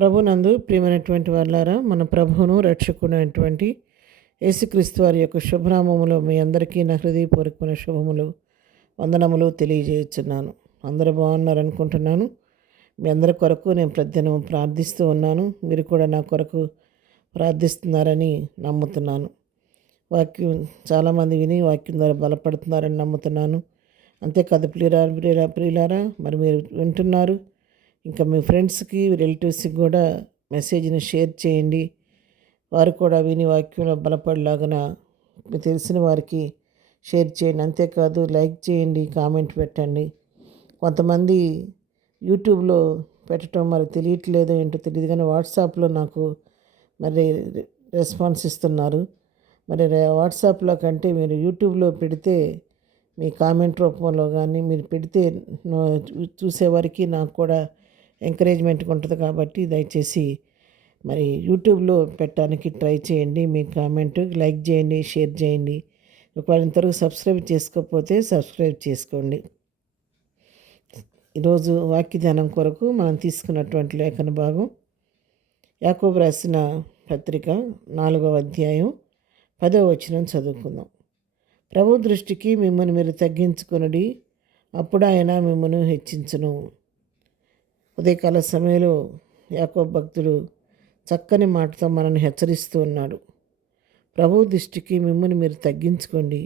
ప్రభునందు ప్రియమైనటువంటి వాళ్ళారా, మన ప్రభువును రక్షకునైనటువంటి యేసుక్రీస్తు వారి యొక్క శుభనామములో మీ అందరికీ నా హృదయపూర్వకమైన శుభములు వందనములు తెలియజేస్తున్నాను. అందరూ బాగున్నారనుకుంటున్నాను. మీ అందరి కొరకు నేను ప్రతిదినం ప్రార్థిస్తూ ఉన్నాను. మీరు కూడా నా కొరకు ప్రార్థిస్తున్నారని నమ్ముతున్నాను. వాక్యం చాలామంది విని వాక్యం ద్వారా బలపడుతున్నారని నమ్ముతున్నాను. అంతేకాదు ప్రియులారా, మరి మీరు వింటున్నారు. ఇంకా మీ ఫ్రెండ్స్కి రిలేటివ్స్కి కూడా మెసేజ్ని షేర్ చేయండి. వారు కూడా విని వాక్యంలో బలపడేలాగా మీకు తెలిసిన వారికి షేర్ చేయండి. అంతేకాదు లైక్ చేయండి, కామెంట్ పెట్టండి. కొంతమంది యూట్యూబ్లో పెట్టడం మరి తెలియట్లేదో ఏంటో తెలియదు, కానీ వాట్సాప్లో నాకు మరి రెస్పాన్స్ ఇస్తున్నారు. మరి వాట్సాప్లో కంటే మీరు యూట్యూబ్లో పెడితే మీ కామెంట్ రూపంలో కానీ మీరు పెడితే చూసేవారికి నాకు కూడా ఎంకరేజ్మెంట్గా ఉంటుంది. కాబట్టి దయచేసి మరి యూట్యూబ్లో పెట్టడానికి ట్రై చేయండి. మీ కామెంట్ లైక్ చేయండి, షేర్ చేయండి. ఒకవేళ ఇంతవరకు సబ్స్క్రైబ్ చేసుకోకపోతే సబ్స్క్రైబ్ చేసుకోండి. ఈరోజు వాక్య ధ్యానం కొరకు మనం తీసుకున్నటువంటి లేఖన భాగం యాకోబు రాసిన పత్రిక 4వ అధ్యాయం 10వ వచనం చదువుకుందాం. ప్రభు దృష్టికి మిమ్మల్ని మీరు తగ్గించుకొనుడి, అప్పుడు ఆయన మిమ్మల్ని హెచ్చించును. ఉదయకాల సమయంలో యాకోబు భక్తుడు చక్కని మాటతో మనల్ని హెచ్చరిస్తూ ఉన్నాడు. ప్రభు దృష్టికి మిమ్మల్ని మీరు తగ్గించుకోండి,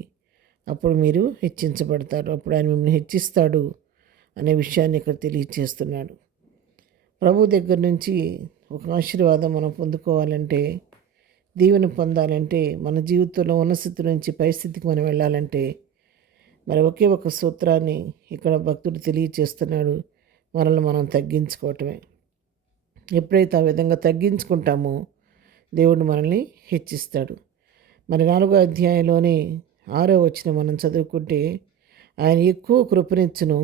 అప్పుడు మీరు హెచ్చించబడతారు, అప్పుడు ఆయన మిమ్మల్ని హెచ్చిస్తాడు అనే విషయాన్ని ఇక్కడ తెలియచేస్తున్నాడు. ప్రభు దగ్గర నుంచి ఒక ఆశీర్వాదం మనం పొందుకోవాలంటే, దీవెన పొందాలంటే, మన జీవితంలో ఉన్న స్థితి నుంచి పై స్థితికి మనం వెళ్ళాలంటే మరి ఒకే ఒక సూత్రాన్ని ఇక్కడ భక్తుడు తెలియచేస్తున్నాడు. మనల్ని మనం తగ్గించుకోవటమే. ఎప్పుడైతే ఆ విధంగా తగ్గించుకుంటామో దేవుడు మనల్ని హెచ్చిస్తాడు. మరి 4వ అధ్యాయంలోని 6వ వచనం మనం చదువుకుంటే, ఆయన ఎక్కువ కృపనిచ్చును,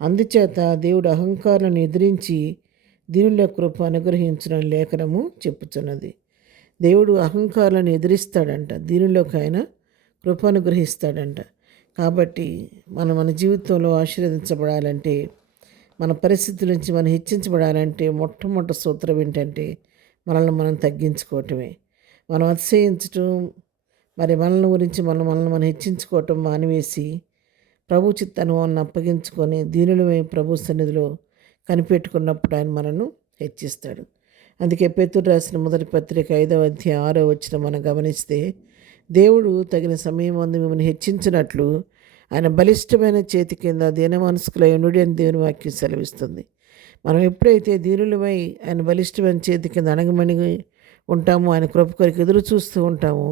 అందుచేత దేవుడు అహంకారాలను ఎదిరించి దీనుల కృప అనుగ్రహించిన లేఖనము చెప్పుచున్నది. దేవుడు అహంకారాలను ఎదిరిస్తాడంట, దీనిలోకి ఆయన కృప అనుగ్రహిస్తాడంట. కాబట్టి మన జీవితంలో ఆశీర్వదించబడాలంటే, మన పరిస్థితి నుంచి మనం హెచ్చించబడాలంటే మొట్టమొదటి సూత్రం ఏంటంటే మనల్ని మనం తగ్గించుకోవటమే. మనం అతిశయించటం, మరి మనల్ని గురించి మనం హెచ్చించుకోవటం మానివేసి ప్రభు చిత్తాన్ని మనల్ని అప్పగించుకొని దీనులమై ప్రభు సన్నిధిలో కనిపెట్టుకున్నప్పుడు ఆయన మనను హెచ్చిస్తాడు. అందుకే పేతురు రాసిన మొదటి పత్రిక 5వ అధ్యాయం 6వ వచనం మనం గమనిస్తే, దేవుడు తగిన సమయం అందు మిమ్మల్ని హెచ్చించినట్లు ఆయన బలిష్టమైన చేతి కింద దీన మనస్కులై ఉండుడి అని దేవుని వాక్యం సెలవిస్తుంది. మనం ఎప్పుడైతే దీనులమై ఆయన బలిష్టమైన చేతి కింద అణగమణిగి ఉంటామో, ఆయన కృప కొరకు ఎదురు చూస్తూ ఉంటామో,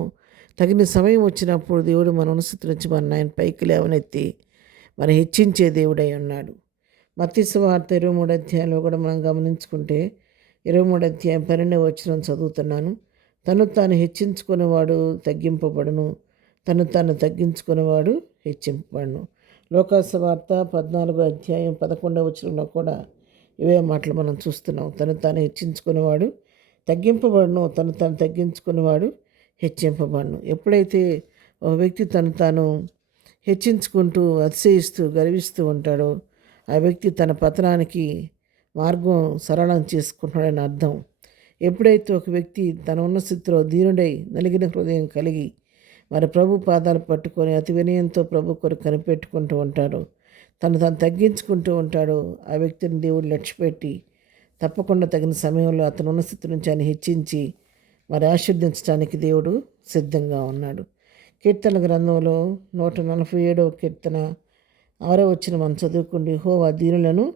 తగిన సమయం వచ్చినప్పుడు దేవుడు మన ఉన్నత నుంచి మన ఆయన పైకి లేవనెత్తి మనం హెచ్చించే దేవుడై ఉన్నాడు. మత్తయి సువార్త 23వ అధ్యాయంలో కూడా మనం గమనించుకుంటే 23వ అధ్యాయం 12వ వచనం చదువుతున్నాను. తను తాను హెచ్చించుకునేవాడు తగ్గింపబడును, తను తాను తగ్గించుకునేవాడు హెచ్చింపబడును. లోకాసు వార్త 14వ అధ్యాయం 11వ వచనంలో కూడా ఇవే మాటలు మనం చూస్తున్నాం. తను తాను హెచ్చించుకునేవాడు తగ్గింపబడును, తను తాను తగ్గించుకునేవాడు హెచ్చింపబడును. ఎప్పుడైతే ఒక వ్యక్తి తను తాను హెచ్చించుకుంటూ అతిశయిస్తూ గర్విస్తూ ఉంటాడో, ఆ వ్యక్తి తన పతనానికి మార్గం సరళం చేసుకుంటున్నాడని అర్థం. ఎప్పుడైతే ఒక వ్యక్తి తన ఉన్న స్థితిలో దీనుడై నలిగిన హృదయం కలిగి మరి ప్రభు పాదాలు పట్టుకొని అతి వినయంతో ప్రభు కొరకు కనిపెట్టుకుంటూ ఉంటాడో, తను తగ్గించుకుంటూ ఉంటాడో, ఆ వ్యక్తిని దేవుడు లక్ష్యపెట్టి తప్పకుండా తగిన సమయంలో అతను ఉన్న స్థితి నుంచి ఆయన హెచ్చించి మరి ఆశీర్వదించడానికి దేవుడు సిద్ధంగా ఉన్నాడు. కీర్తన గ్రంథంలో 147వ కీర్తన 6వ వచనం మనం చదువుకుంటే, యెహోవా దీనులను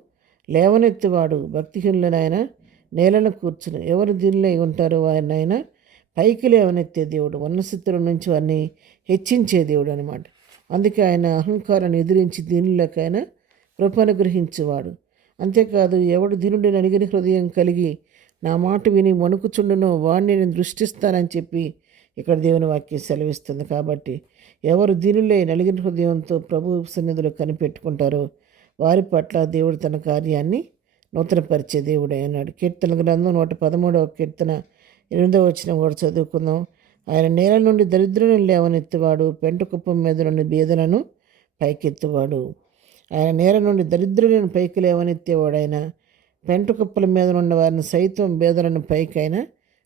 లేవనెత్తువాడు, భక్తిహీనులను ఆయన నేలను కూర్చుని, ఎవరు దీనులై ఉంటారో వారిని ఆయన పైకి లేవనెత్తే దేవుడు, ఉన్నస్థితుల నుంచి వారిని హెచ్చించే దేవుడు అనమాట. అందుకే ఆయన అహంకారాన్ని ఎదిరించి దీనులకు ఆయన కృప అనుగ్రహించేవాడు. అంతేకాదు, ఎవడు దీనుడిని అణిగిన హృదయం కలిగి నా మాట విని వణుకుచుండునో వాడిని నేను దృష్టిస్తానని చెప్పి ఇక్కడ దేవుని వాక్యం సెలవిస్తుంది. కాబట్టి ఎవరు దీనులై నలిగిన హృదయంతో ప్రభు సన్నిధిలో కనిపెట్టుకుంటారో వారి పట్ల దేవుడు తన కార్యాన్ని నూతనపరిచే దేవుడు అన్నాడు. కీర్తన గ్రంథం 113వ కీర్తన 8వ వచనం కూడా చదువుకుందాం. ఆయన నేల నుండి దరిద్రులను లేవనెత్తువాడు, పెంట కుప్పం మీద నుండి బీదలను పైకెత్తువాడు. ఆయన నేల నుండి దరిద్రులను పైకి లేవనెత్తేవాడు. ఆయన పెంట కుప్పల మీద ఉన్న వారిని సైతం బేదలను పైకైనా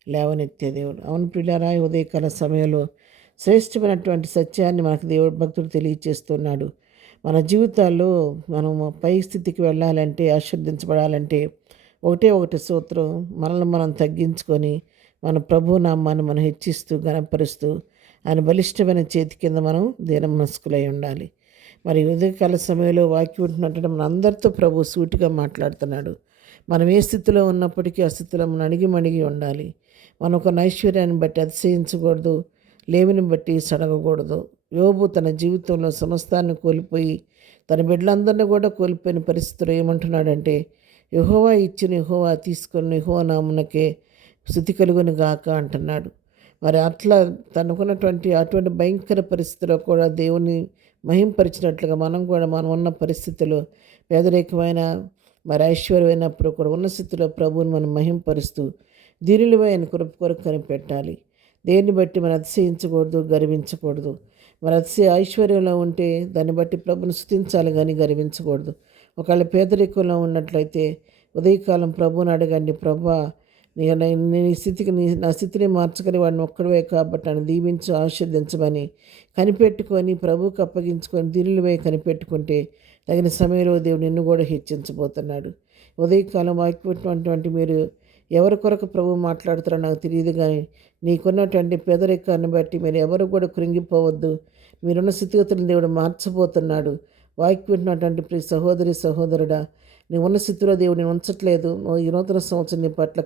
లేవనెత్తే దేవుడు. అవును ప్రియులారా, ఉదయకాల సమయంలో శ్రేష్టమైనటువంటి సత్యాన్ని మనకు దేవుడు భక్తుడు తెలియచేస్తున్నాడు. మన జీవితాల్లో మనము పై స్థితికి వెళ్ళాలంటే, ఆశీర్వదించబడాలంటే ఒకటే ఒకటి సూత్రం, మనల్ని మనం తగ్గించుకొని మన ప్రభు నామాన్ని మనం హెచ్చిస్తూ గణపరుస్తూ ఆయన బలిష్టమైన చేతి కింద మనం దీనమనస్కులై ఉండాలి. మరి ఉదయకాల సమయంలో వాక్యం ఉంటున్నట్టు మన అందరితో ప్రభు సూటిగా మాట్లాడుతున్నాడు. మనం ఏ స్థితిలో ఉన్నప్పటికీ ఆ స్థితిలో మనం అణిగి ఉండాలి. మనం ఒక ఐశ్వర్యాన్ని బట్టి అతిశయించకూడదు, లేమిని బట్టి సడగకూడదు. యోబు తన జీవితంలో సమస్తాన్ని కోల్పోయి తన బిడ్డలందరినీ కూడా కోల్పోయిన పరిస్థితులు ఏమంటున్నాడంటే, యెహోవా ఇచ్చిన యెహోవా తీసుకొని యెహోవా నామునకే స్తుతి కలుగును గాక అంటున్నాడు. మరి అట్లా తనకున్నటువంటి అటువంటి భయంకర పరిస్థితిలో కూడా దేవుని మహింపరిచినట్లుగా మనం కూడా మనం ఉన్న పరిస్థితిలో పేదరికమైన మరి ఐశ్వర్యమైనప్పుడు కూడా ఉన్న స్థితిలో ప్రభువుని మనం మహింపరుస్తూ దీనిలో ఆయన కృప కొరకు కనిపెట్టాలి. దేన్ని బట్టి మనం అతిశయించకూడదు, గర్వించకూడదు. మరి ఐశ్వర్యంలో ఉంటే దాన్ని బట్టి ప్రభుని స్తుతించాలి కానీ గర్వించకూడదు. ఒకవేళ పేదరికంలో ఉన్నట్లయితే ఉదయకాలం ప్రభుని అడగండి, ప్రభా నీ స్థితికి నా స్థితిని మార్చగలి వాడిని ఒక్కడవే కాబట్టి నన్ను దీవించు, ఆశీర్వదించమని కనిపెట్టుకొని ప్రభువుకి అప్పగించుకొని దీనిలో కనిపెట్టుకుంటే తగిన సమయంలో దేవుడు నిన్ను కూడా హెచ్చించబోతున్నాడు. ఉదయకాలం వాక్యటువంటి మీరు ఎవరి కొరకు ప్రభు మాట్లాడుతారో నాకు తెలియదు, కానీ నీకున్నటువంటి పేదరికాన్ని బట్టి మీరు ఎవరు కూడా కృంగిపోవద్దు. మీరున్న స్థితిగతులను దేవుడు మార్చబోతున్నాడు. వాక్యం వింటున్నటువంటి ప్రియ సహోదరి సహోదరుడా, నీ ఉన్న స్థితిలో దేవుడు నేను ఉంచట్లేదు. ఈ నూతన సంవత్సరం నీ పట్ల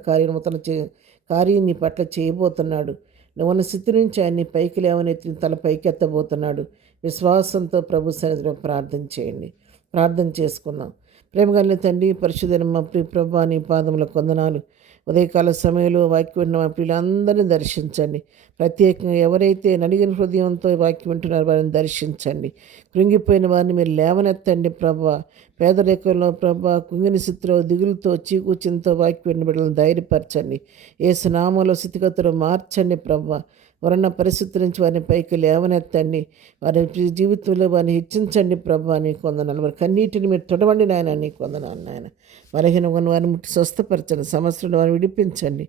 కార్యం నీ పట్ల చేయబోతున్నాడు. నువ్వు ఉన్న స్థితి నుంచి ఆయన పైకి లేవనెత్తి తల పైకెత్తబోతున్నాడు. విశ్వాసంతో ప్రభు సన్నిధిలో ప్రార్థన చేయండి. ప్రార్థన చేసుకుందాం. ప్రేమగల తండ్రి, పరిశుద్ధైన మా ప్రియ ప్రభా, నీ పాదముల కొందనాలు. ఉదయకాల సమయంలో వాక్యం విన్న మా ప్రియులందరినీ దర్శించండి. ప్రత్యేకంగా ఎవరైతే నడిగిన హృదయంతో వాక్యం వింటున్నారో వారిని దర్శించండి. కృంగిపోయిన వారిని మీరు లేవనెత్తండి ప్రభా. పేదరికంలో ప్రభా, కుంగిన స్థితిలో దిగులతో చీకూచింతో వాక్యం విన్న బిడ్డలను ధైర్యపరచండి. యేసు నామములో స్థితిగతులు మార్చండి ప్రభా. వారున్న పరిస్థితి నుంచి వారిని పైకి లేవనెత్తండి. వారి జీవితంలో వారిని హెచ్చించండి ప్రభా. నీ కొందనాలు. వారి కన్నీటిని మీరు తొడవండి నాయన. నీ కొందనాలు నాయన. బలహీనంగా వారిని ముట్టి స్వస్థపరచండి. సమస్యలను వారిని విడిపించండి.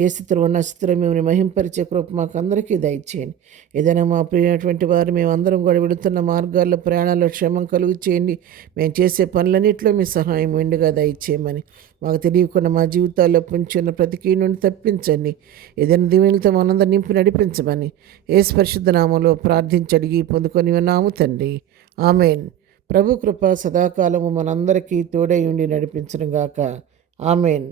ఏ స్థితిలో ఉన్న స్థితిలో మేము మహింపరిచే కృప మాకు అందరికీ దయచేయండి. ఏదైనా మా ప్రియమైనటువంటి వారు మేమందరం కూడా వెళుతున్న మార్గాల్లో ప్రయాణాల్లో క్షేమం కలుగు చేయండి. మేము చేసే పనులన్నింటిలో మీ సహాయం వెండుగా దయచేయమని, మాకు తెలియకుండా మా జీవితాల్లో పొంచున్న ప్రతి కీడు నుండి తప్పించండి. ఏదైనా దీవెనలతో మనందరూ నింపి నడిపించమని యేసు పరిశుద్ధ నామంలో ప్రార్థించి అడిగి పొందుకొని ఉన్నాము తండ్రి. ఆమెన్. ప్రభు కృప సదాకాలము మనందరికీ తోడై ఉండి నడిపించును గాక. ఆమెన్.